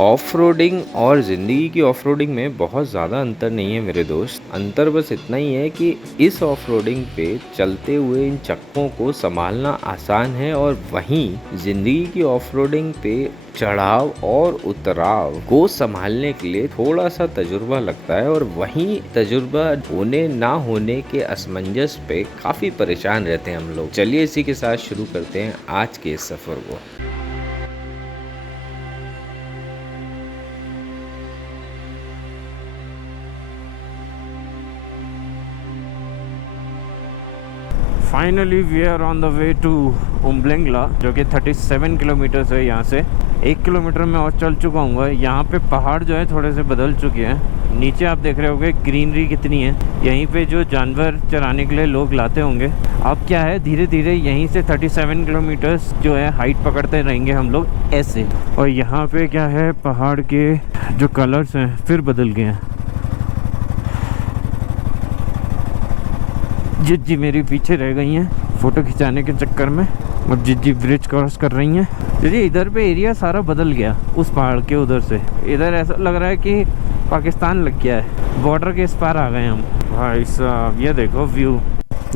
Off-roading और ज़िंदगी की ऑफ-रोडिंग में बहुत ज़्यादा अंतर नहीं है मेरे दोस्त। अंतर बस इतना ही है कि इस ऑफ-रोडिंग पे चलते हुए इन चक्कों को संभालना आसान है और वहीं ज़िंदगी की ऑफ-रोडिंग पे चढ़ाव और उतराव को संभालने के लिए थोड़ा सा तजुर्बा लगता है और वहीं तजुर्बा होने ना होने के असमंजस पे काफ़ी परेशान रहते हैं हम लोग। चलिए इसी के साथ शुरू करते हैं आज के इस सफ़र को। Finally we are on the way to Umlingla, जो कि 37 किलोमीटर्स है यहाँ से। 1 किलोमीटर में और चल चुका हूँ। यहाँ पे पहाड़ जो है थोड़े से बदल चुके हैं। नीचे आप देख रहे होंगे ग्रीनरी कितनी है। यहीं पे जो जानवर चराने के लिए लोग लाते होंगे। अब क्या है, धीरे धीरे यहीं से 37 किलोमीटर्स जो है हाइट पकड़ते रहेंगे हम लोग ऐसे। और यहाँ पे क्या है, पहाड़ के जो कलर्स हैं फिर बदल गए हैं। जिज्जी मेरी पीछे रह गई हैं फ़ोटो खिंचाने के चक्कर में। अब जिज्जी ब्रिज क्रॉस कर रही हैं। जी इधर पे एरिया सारा बदल गया उस पहाड़ के उधर से। इधर ऐसा लग रहा है कि पाकिस्तान लग गया है, बॉर्डर के इस पार आ गए हम। भाई साहब ये देखो व्यू,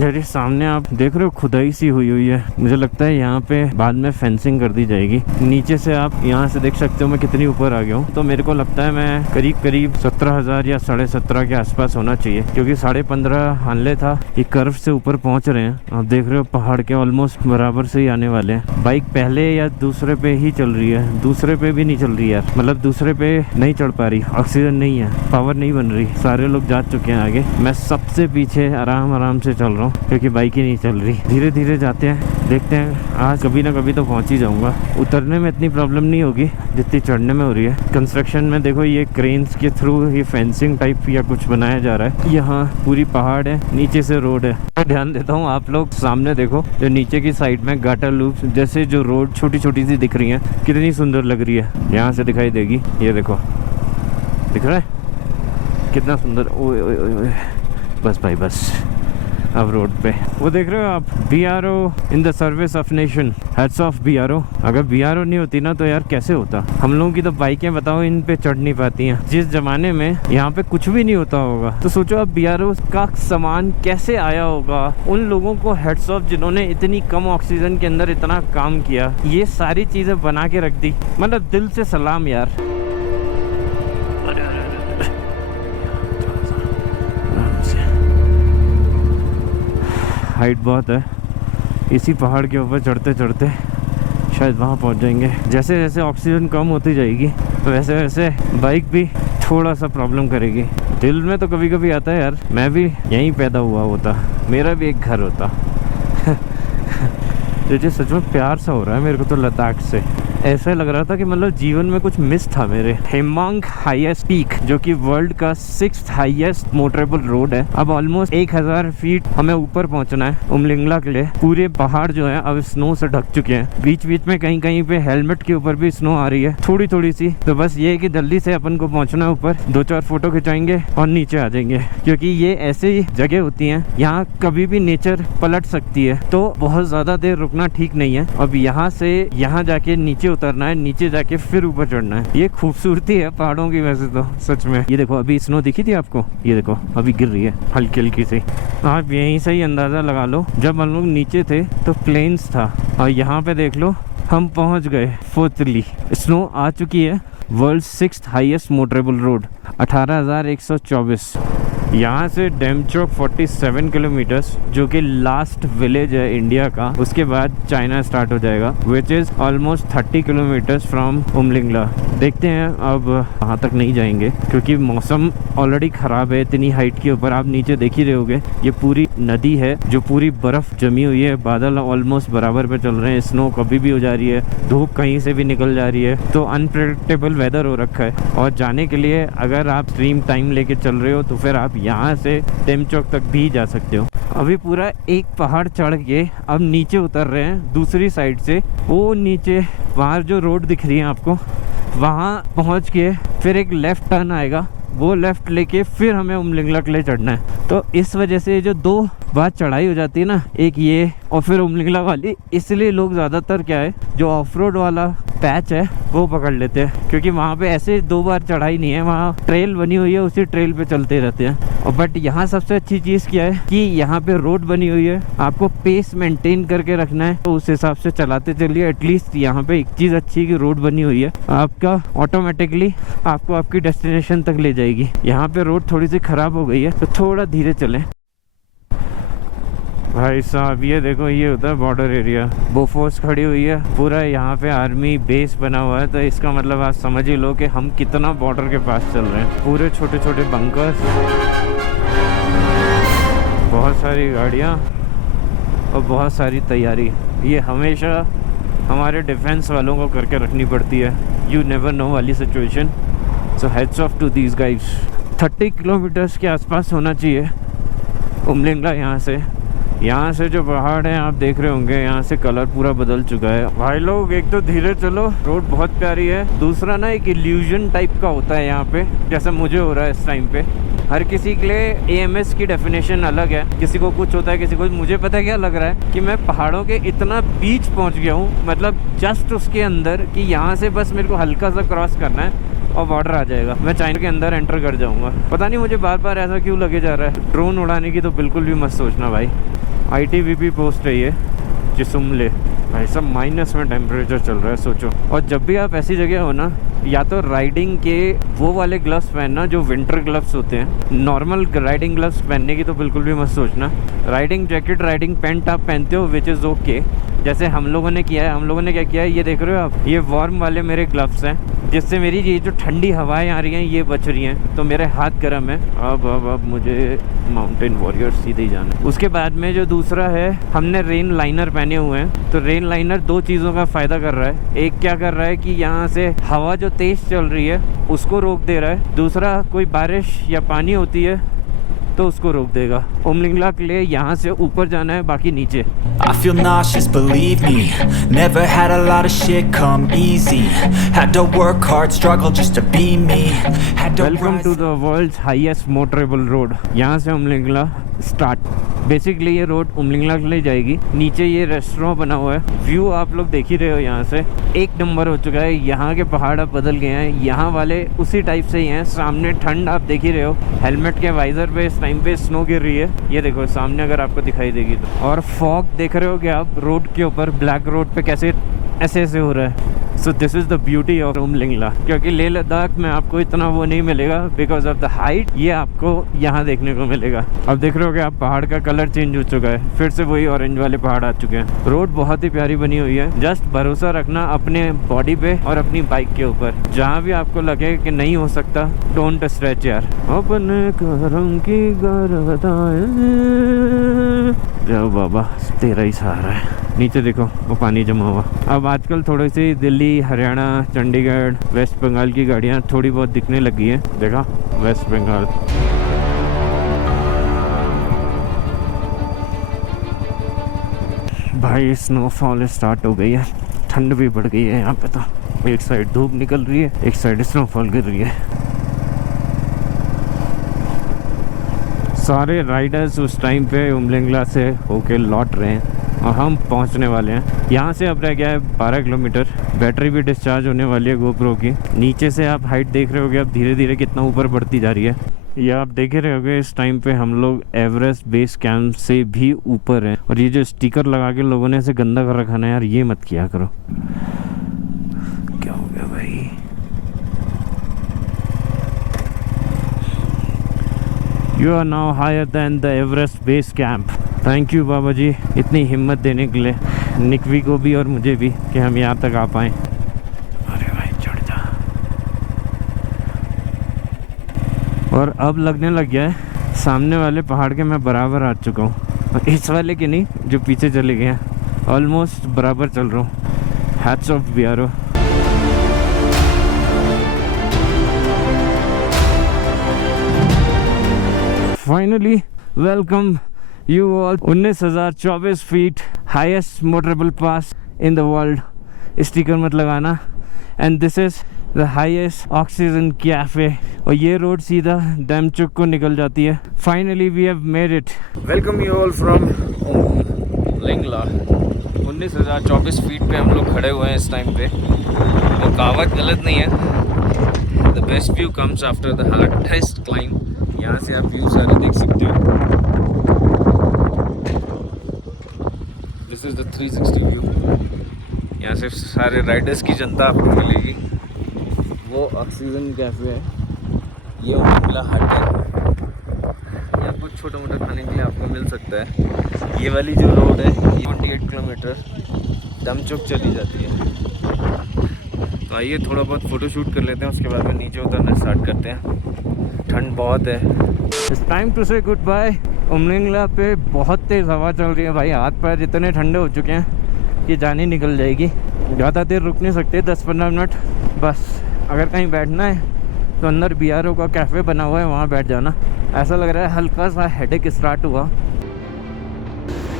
यार सामने आप देख रहे हो खुदाई सी हुई है। मुझे लगता है यहाँ पे बाद में फेंसिंग कर दी जाएगी। नीचे से आप यहाँ से देख सकते हो मैं कितनी ऊपर आ गया हूँ। तो मेरे को लगता है मैं करीब 17,000 या 17,500 के आसपास होना चाहिए, क्योंकि 15.5 हानले था। ये कर्व से ऊपर पहुँच रहे हैं। आप देख रहे हो पहाड़ के ऑलमोस्ट बराबर से ही आने वाले हैं। बाइक पहले या दूसरे पे ही चल रही है, दूसरे पे भी नहीं चल रही यार। मतलब दूसरे पे नहीं चढ़ पा रही, ऑक्सीजन नहीं है, पावर नहीं बन रही। सारे लोग जा चुके हैं आगे, मैं सबसे पीछे आराम से चल रहा हूँ क्योंकि बाइक ही नहीं चल रही। धीरे धीरे जाते हैं, देखते हैं आज कभी ना कभी तो पहुंच ही जाऊंगा। उतरने में इतनी प्रॉब्लम नहीं होगी जितनी चढ़ने में हो रही है। कंस्ट्रक्शन में देखो ये क्रेन्स के थ्रू ये फेंसिंग टाइप या कुछ बनाया जा रहा है। यहाँ पूरी पहाड़ है, नीचे से रोड है। मैं ध्यान देता हूँ, आप लोग सामने देखो, जो नीचे की साइड में गाटर लूप जैसे जो रोड छोटी छोटी सी दिख रही है, कितनी सुंदर लग रही है। यहाँ से दिखाई देगी, ये देखो दिख रहा है कितना सुंदर। ओए ओए ओए, बस भाई बस। अब रोड पे वो देख रहे हो आप, BRO in the service of nation. Heads of BRO। अगर BRO नहीं होती ना तो यार कैसे होता। हम लोगों की तो बाइकें बताओ इन पे चढ़ नहीं पाती हैं। जिस जमाने में यहाँ पे कुछ भी नहीं होता होगा, तो सोचो अब BRO का सामान कैसे आया होगा। उन लोगों को हेड्स ऑफ जिन्होंने इतनी कम ऑक्सीजन के अंदर इतना काम किया, ये सारी चीजें बना के रख दी। मतलब दिल से सलाम यार। हाइट बहुत है, इसी पहाड़ के ऊपर चढ़ते चढ़ते शायद वहाँ पहुँच जाएंगे। जैसे जैसे ऑक्सीजन कम होती जाएगी वैसे वैसे बाइक भी थोड़ा सा प्रॉब्लम करेगी। दिल में तो कभी कभी आता है यार, मैं भी यहीं पैदा हुआ होता, मेरा भी एक घर होता। तुझे सच में प्यार सा हो रहा है मेरे को तो लद्दाख से। ऐसा लग रहा था कि मतलब जीवन में कुछ मिस था मेरे। हेमांग हाईएस्ट पीक, जो कि वर्ल्ड का 6th हाईएस्ट मोटरेबल रोड है। अब ऑलमोस्ट 1000 फीट हमें ऊपर पहुंचना है उम्बलिंगला के लिए। पूरे पहाड़ जो है अब स्नो से ढक चुके हैं। बीच बीच में कहीं कहीं पे हेलमेट के ऊपर भी स्नो आ रही है थोड़ी थोड़ी सी। तो बस ये है कि जल्दी से अपन को पहुंचना है ऊपर, 2-4 फोटो खिंचाएंगे और नीचे आ जाएंगे, क्योंकि ये ऐसी जगह होती है यहाँ कभी भी नेचर पलट सकती है। तो बहुत ज्यादा देर रुकना ठीक नहीं है। अब यहाँ से यहाँ जाके नीचे उतरना है, नीचे जाके फिर ऊपर चढ़ना है। ये खूबसूरती है पहाड़ों की वैसे तो सच में। ये देखो अभी स्नो दिखी थी आपको, ये देखो अभी गिर रही है हल्की हल्की सी। आप यहीं से ही अंदाजा लगा लो, जब हम लोग नीचे थे तो प्लेन्स था और यहाँ पे देख लो हम पहुँच गए फोर्टली। स्नो आ चुकी है। World 6th highest motorable road 18,124। यहाँ से डेमचोक 47 किलोमीटर्स, जो कि लास्ट विलेज है इंडिया का। उसके बाद चाइना स्टार्ट हो जाएगा, which is almost 30 kilometres from Umlingla. देखते हैं अब वहाँ तक नहीं जाएंगे क्योंकि मौसम ऑलरेडी ख़राब है। इतनी हाइट के ऊपर आप नीचे देख ही रहे होगे, ये पूरी नदी है जो पूरी बर्फ़ जमी हुई है। बादल ऑलमोस्ट बराबर पे चल रहे हैं, स्नो कभी भी हो जा रही है, धूप कहीं से भी निकल जा रही है। तो अनप्रेडिक्टेबल वेदर हो रखा है। और जाने के लिए अगर आप स्ट्रीम टाइम लेके चल रहे हो तो फिर आप यहाँ से डेमचोक तक भी जा सकते हो। अभी पूरा एक पहाड़ चढ़ के अब नीचे उतर रहे हैं दूसरी साइड से। वो नीचे वहाँ जो रोड दिख रही है आपको, वहाँ पहुँच के फिर एक लेफ़्ट टर्न आएगा, वो लेफ़्ट लेके फिर हमें उम्बलिंगला के लिए चढ़ना है। तो इस वजह से जो 2 बार चढ़ाई हो जाती है ना, एक ये और फिर उम्बलिंगला वाली, इसलिए लोग ज़्यादातर क्या है जो ऑफ रोड वाला पैच है वो पकड़ लेते हैं, क्योंकि वहाँ पे ऐसे 2 बार चढ़ाई नहीं है, वहाँ ट्रेल बनी हुई है, उसी ट्रेल पे चलते रहते हैं। और बट यहाँ सबसे अच्छी चीज़ क्या है कि यहाँ पे रोड बनी हुई है, आपको पेस मेंटेन करके रखना है, तो उस हिसाब से चलाते चलिए। एटलीस्ट यहाँ पे एक चीज़ अच्छी है कि रोड बनी हुई है, आपका ऑटोमेटिकली आपको आपकी डेस्टिनेशन तक ले जाएगी। यहाँ पे रोड थोड़ी सी ख़राब हो गई है तो थोड़ा धीरे चलें। भाई साहब ये देखो, ये होता है बॉर्डर एरिया। बोफोर्स खड़ी हुई है, पूरा यहाँ पे आर्मी बेस बना हुआ है, तो इसका मतलब आप समझ ही लो कि हम कितना बॉर्डर के पास चल रहे हैं। पूरे छोटे छोटे बंकर्स, बहुत सारी गाड़ियाँ और बहुत सारी तैयारी। ये हमेशा हमारे डिफेंस वालों को करके रखनी पड़ती है, यू नेवर नो वाली situation. So heads off to these guys. 30 kilometres के आसपास होना चाहिए उमलिंगला। यहाँ से जो पहाड़ है आप देख रहे होंगे, यहाँ से कलर पूरा बदल चुका है। भाई लोग एक तो धीरे चलो, रोड बहुत प्यारी है। दूसरा ना एक इल्यूजन टाइप का होता है यहाँ पे, जैसा मुझे हो रहा है इस टाइम पे। हर किसी के लिए AMS की डेफिनेशन अलग है, किसी को कुछ होता है, किसी को। मुझे पता क्या लग रहा है कि मैं पहाड़ों के इतना बीच पहुँच गया हूँ, मतलब जस्ट उसके अंदर, कि यहाँ से बस मेरे को हल्का सा क्रॉस करना है और बॉर्डर आ जाएगा, मैं चाइना के अंदर एंटर कर जाऊँगा। पता नहीं मुझे बार बार ऐसा क्यों लगे जा रहा है। ड्रोन उड़ाने की तो बिल्कुल भी मत सोचना भाई। ITBP पोस्ट है ये जिसुमले। भाई सब माइनस में टेम्परेचर चल रहा है, सोचो। और जब भी आप ऐसी जगह हो ना, या तो राइडिंग के वो वाले ग्लव्स पहनना जो विंटर ग्लव्स होते हैं। नॉर्मल राइडिंग ग्लव्स पहनने की तो बिल्कुल भी मत सोचना। राइडिंग जैकेट, राइडिंग पैंट आप पहनते हो, विच इज़ ओके। जैसे हम लोगों ने किया है, हम लोगों ने क्या किया है, ये देख रहे हो आप, ये वार्म वाले मेरे ग्लव्स हैं, जिससे मेरी ये जो ठंडी हवाएं आ रही हैं ये बच रही हैं, तो मेरे हाथ गर्म है। अब मुझे माउंटेन वॉरियर सीधे ही जाना है। उसके बाद में जो दूसरा है, हमने रेन लाइनर पहने हुए हैं। तो रेन लाइनर 2 चीज़ों का फ़ायदा कर रहा है। एक क्या कर रहा है कि यहाँ से हवा जो तेज़ चल रही है उसको रोक दे रहा है। दूसरा, कोई बारिश या पानी होती है तो उसको रोक देगा। उमलिंगला के लिए यहाँ से ऊपर जाना है, बाकी नीचे। I feel nauseous, believe me. Never had a lot of shit come easy. Had to work hard, struggle just to be me. Had to welcome to the world's highest motorable road. यहाँ से Umlingla start. Basically ये road Umlingla के लिए जाएगी। नीचे ये restaurant बना हुआ है, व्यू आप लोग देख ही रहे हो। यहाँ से एक नंबर हो चुका है। यहाँ के पहाड़ अब बदल गए हैं, यहाँ वाले उसी टाइप से ही हैं। सामने ठंड आप देख ही रहे हो, हेलमेट के वाइजर पे इस टाइम पे स्नो गिर रही है, ये देखो सामने अगर आपको दिखाई देगी तो। और फॉग देख रहे हो कि आप रोड के ऊपर, ब्लैक रोड पे कैसे ऐसे हो रहा है। So this is the beauty of Umling La. क्योंकि लेह लद्दाख में आपको इतना वो नहीं मिलेगा बिकॉज ऑफ द हाइट, ये आपको यहाँ देखने को मिलेगा। अब देख रहे हो कि आप पहाड़ का कलर चेंज हो चुका है, फिर से वही ऑरेंज वाले पहाड़ आ चुके हैं। रोड बहुत ही प्यारी बनी हुई है। जस्ट भरोसा रखना अपने बॉडी पे और अपनी बाइक के ऊपर। जहाँ भी आपको लगे कि नहीं हो सकता, डोंट स्ट्रेच यार। अपने करम की गरदाएं, जाओ बाबा तेरा ही सहारा है। नीचे देखो वो पानी जमा हुआ। अब आजकल थोड़ी सी दिल्ली, हरियाणा, चंडीगढ़, वेस्ट बंगाल की गाड़ियाँ थोड़ी बहुत दिखने लगी हैं। देखा वेस्ट बंगाल। भाई स्नोफॉल स्टार्ट हो गई है, ठंड भी बढ़ गई है यहाँ पे। तो एक साइड धूप निकल रही है, एक साइड स्नोफॉल गिर रही है। सारे राइडर्स उस टाइम पे उमलिंगला से होके लौट रहे हैं और हम पहुंचने वाले हैं। यहाँ से अब रह गया है 12 किलोमीटर। बैटरी भी डिस्चार्ज होने वाली है गोप्रो की। नीचे से आप हाइट देख रहे होगे अब धीरे धीरे कितना ऊपर बढ़ती जा रही है। ये आप देख रहे होगे इस टाइम पे हम लोग एवरेस्ट बेस कैंप से भी ऊपर हैं। और ये जो स्टिकर लगा के लोगों ने ऐसे गंदा कर रखा ना यार, ये मत किया करो। क्या हो गया भाई? You are now higher than the Everest base camp. Thank you Baba ji इतनी हिम्मत देने के लिए, निकवी को भी और मुझे भी, कि हम यहाँ तक आ पाएँ। अरे भाई चढ़ जा। और अब लगने लग गया है सामने वाले पहाड़ के मैं बराबर आ चुका हूँ। इस वाले के नहीं, जो पीछे चले गए हैं, ऑलमोस्ट बराबर चल रहा हूँ। हैट्स ऑफ बियारो। Finally welcome you all. 19,024 feet highest motorable pass in the world. Sticker मत लगाना। And this is the highest oxygen cafe. और ये रोड सीधा डैमचुक को निकल जाती है। Finally we have made it. Welcome you all from Umlingla. 19,024 feet पे हम लोग खड़े हुए हैं इस टाइम पे। वो कहावत गलत नहीं है, the best view comes after the hardest climb. यहाँ से आप व्यू सारे देख सकते हो। This is the 360 view. यहाँ से सारे राइडर्स की जनता आपको मिलेगी। वो ऑक्सीजन कैफ़े है, ये उमरिंगला हट है। या कुछ छोटा मोटा खाने के लिए आपको मिल सकता है। ये वाली जो रोड है ये 28 किलोमीटर दमचौक चली जाती है। तो आइए थोड़ा बहुत फ़ोटो शूट कर लेते हैं, उसके बाद में नीचे उतरना स्टार्ट करते हैं। ठंड बहुत है। इट्स टाइम टू से गुड बाय। उमरिंगला पे बहुत तेज़ हवा चल रही है भाई, हाथ पैर इतने ठंडे हो चुके हैं कि जान ही निकल जाएगी। ज़्यादा देर रुक नहीं सकते, 10-15 मिनट बस। अगर कहीं बैठना है तो अंदर BRO का कैफ़े बना हुआ है, वहाँ बैठ जाना। ऐसा लग रहा है हल्का सा हेडेक स्टार्ट हुआ।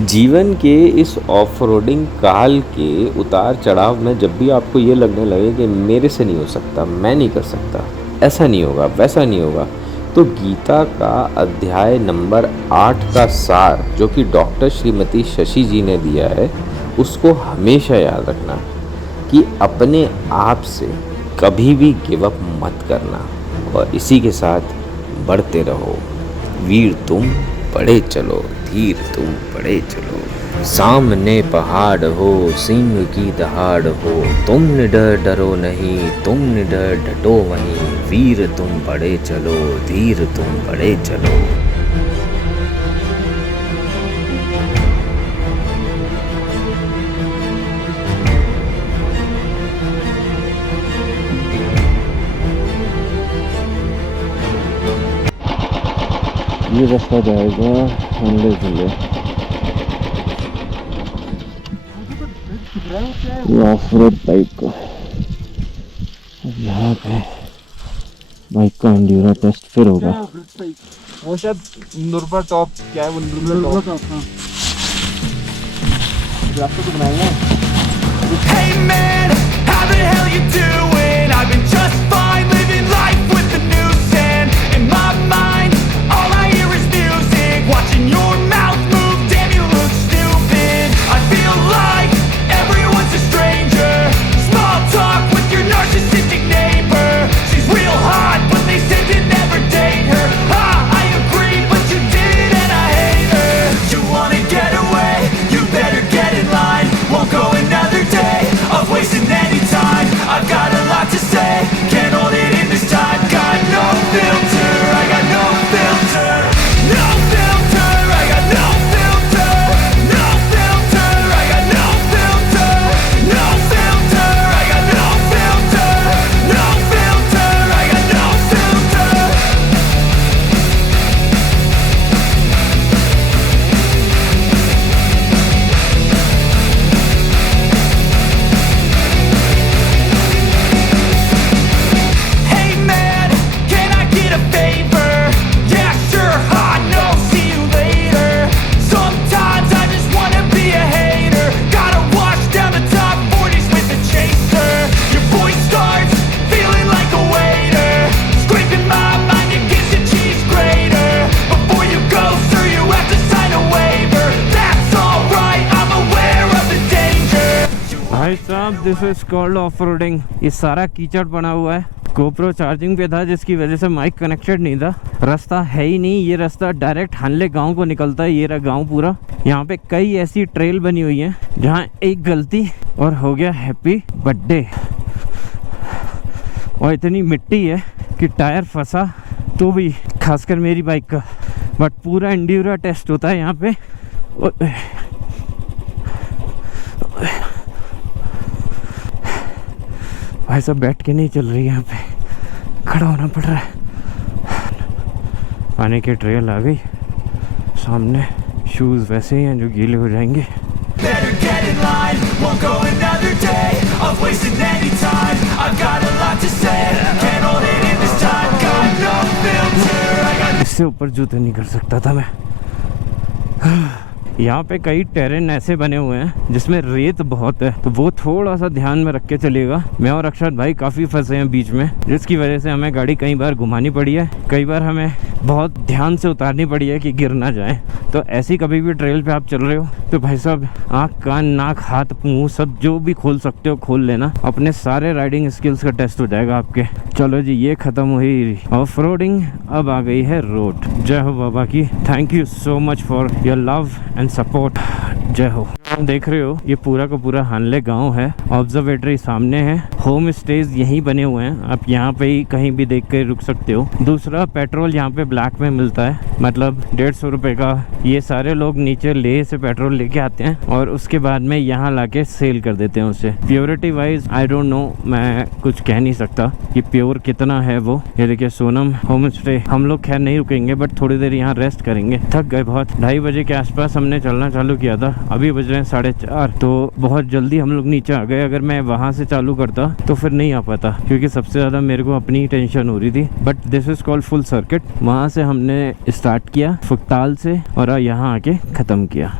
जीवन के इस ऑफ रोडिंग काल के उतार चढ़ाव में जब भी आपको ये लगने लगे कि मेरे से नहीं हो सकता, मैं नहीं कर सकता, ऐसा नहीं होगा, वैसा नहीं होगा, तो गीता का अध्याय नंबर 8 का सार जो कि डॉक्टर श्रीमती शशि जी ने दिया है, उसको हमेशा याद रखना कि अपने आप से कभी भी गिव अप मत करना, और इसी के साथ बढ़ते रहो। वीर तुम बढ़े चलो, धीर तुम बढ़े चलो। सामने पहाड़ हो, सिंह की दहाड़ हो, तुम निडर डरो नहीं, तुम निडर डटो वहीं। वीर तुम बढ़े चलो, धीर तुम बढ़े चलो। ये रास्ता जाएगा हंडे जिले। ये ऑफ रोड टाइप का। अब यहाँ पे बाइक का एंड्योरा टेस्ट फिर होगा। वो शायद नुरबा टॉप, क्या है वो नुरबा टॉप? रास्ता तो बनाएंगे। Hey man, how the hell you doing? I've been just fine, living life with the noose and in my mind, all I hear is music. Watching your mouth move, damn you look stupid. I feel like everyone's a stranger. Small talk with your narcissistic neighbor. She's real hot, but they said to never date her. I agree, but you did and I hate her. You wanna get away? You better get in line. Won't go another day of wasting any time. I've got a lot to say, can't hold it in this time. Got no filter, I got no filter. No filter, I got no filter. No filter, I got no filter. No filter, I got no filter. No filter, I got no filter. Hey man, can I get a favor? Yeah, sure, no, see you later. Sometimes I just wanna be a hater. Gotta wash down the top 40s with a chaser. Your voice starts feeling like a waiter. Scraping my mind against a cheese grater. Before you go, sir, you have to sign a waiver. That's alright, I'm aware of the danger. भाई साहब, this is called off roading. ये सारा कीचड़ बना हुआ है। GoPro charging पे था जिसकी वजह से माइक कनेक्टेड नहीं था। रास्ता है ही नहीं, ये रास्ता डायरेक्ट हानले गांव को निकलता है। ये रहा गांव पूरा। यहाँ पे कई ऐसी ट्रेल बनी हुई हैं जहाँ एक गलती और हो गया हैप्पी बर्थडे। और इतनी मिट्टी है कि टायर फंसा तो भी, खासकर मेरी बाइक का। बट पूरा एंड्योरा टेस्ट होता है यहाँ पे। भाई सब बैठ के नहीं चल रही है, यहाँ पे खड़ा होना पड़ रहा है। पानी की ट्रेल आ गई सामने। शूज़ वैसे ही हैं जो गीले हो जाएंगे। Better get in line, won't go another day of wasting any time. I've got a lot to say, can't hold it in this time. Got no filter, I got इससे ऊपर जूते नहीं कर सकता था मैं। यहाँ पे कई टेरेन ऐसे बने हुए हैं जिसमें रेत बहुत है, तो वो थोड़ा सा ध्यान में रख के चलिएगा। मैं और अक्षत भाई काफ़ी फंसे हैं बीच में, जिसकी वजह से हमें गाड़ी कई बार घुमानी पड़ी है। कई बार हमें बहुत ध्यान से उतारनी पड़ी है कि गिर ना जाए। तो ऐसी कभी भी ट्रेल पे आप चल रहे हो तो भाई साहब आँख कान नाक हाथ मुंह सब जो भी खोल सकते हो खोल लेना, अपने सारे राइडिंग स्किल्स का टेस्ट हो जाएगा आपके। चलो जी, ये खत्म हुई ऑफ रोडिंग, अब आ गई है रोड। जय हो बाबा की। Thank you so much for your love and support. जय हो। देख रहे हो ये पूरा का पूरा हानले गांव है। ऑब्जर्वेटरी सामने है, होम स्टेज यहीं बने हुए हैं, आप यहाँ पे ही कहीं भी देख कर रुक सकते हो। दूसरा, पेट्रोल यहाँ पे ब्लैक में मिलता है, मतलब 150 रुपए का। ये सारे लोग नीचे लेह से पेट्रोल लेके आते हैं और उसके बाद में यहाँ लाके सेल कर देते हैं उसे। Purity wise I don't know, मैं कुछ कह नहीं सकता कि प्योर कितना है वो। ये देखिए सोनम होम स्टे। हम लोग खैर नहीं रुकेंगे बट थोड़ी देर यहाँ रेस्ट करेंगे, थक गए बहुत। 2:30 बजे के आसपास हमने चलना चालू किया था, अभी बज रहे हैं 4:30, तो बहुत जल्दी हम लोग नीचे आ गए। अगर मैं वहाँ से चालू करता तो फिर नहीं आ पाता, क्योंकि सबसे ज़्यादा मेरे को अपनी टेंशन हो रही थी। But this is called full circuit. वहाँ से हमने स्टार्ट किया फुकताल से और यहाँ आके ख़त्म किया।